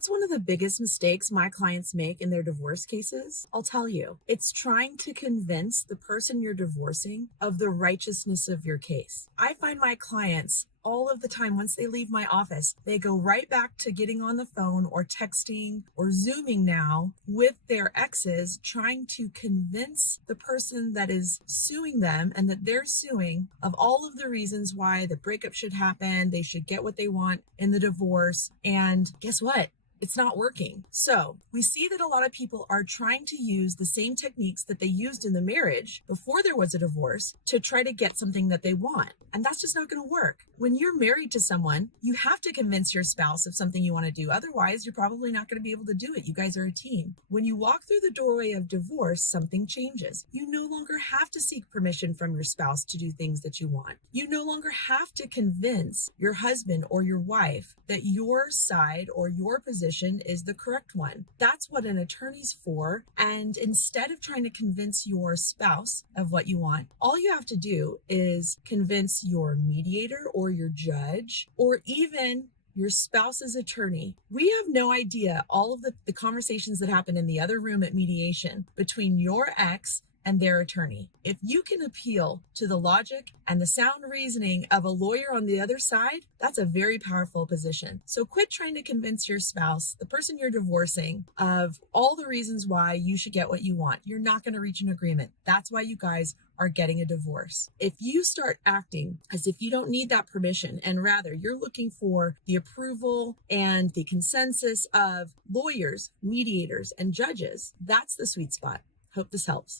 What's one of the biggest mistakes my clients make in their divorce cases? I'll tell you. It's trying to convince the person you're divorcing of the righteousness of your case. I find my clients all of the time, once they leave my office, they go right back to getting on the phone or texting or Zooming now with their exes, trying to convince the person that is suing them and that they're suing of all of the reasons why the breakup should happen. They should get what they want in the divorce. And guess what? It's not working. So we see that a lot of people are trying to use the same techniques that they used in the marriage before there was a divorce to try to get something that they want. And that's just not going to work. When you're married to someone, you have to convince your spouse of something you want to do. Otherwise, you're probably not going to be able to do it. You guys are a team. When you walk through the doorway of divorce, something changes. You no longer have to seek permission from your spouse to do things that you want. You no longer have to convince your husband or your wife that your side or your position is the correct one. That's what an attorney's for. And instead of trying to convince your spouse of what you want, all you have to do is convince your mediator or your judge or even your spouse's attorney. We have no idea all of the conversations that happen in the other room at mediation between your ex and their attorney. If you can appeal to the logic and the sound reasoning of a lawyer on the other side, that's a very powerful position. So quit trying to convince your spouse, the person you're divorcing, of all the reasons why you should get what you want. You're not going to reach an agreement. That's why you guys are getting a divorce. If you start acting as if you don't need that permission and rather you're looking for the approval and the consensus of lawyers, mediators, and judges, that's the sweet spot. Hope this helps.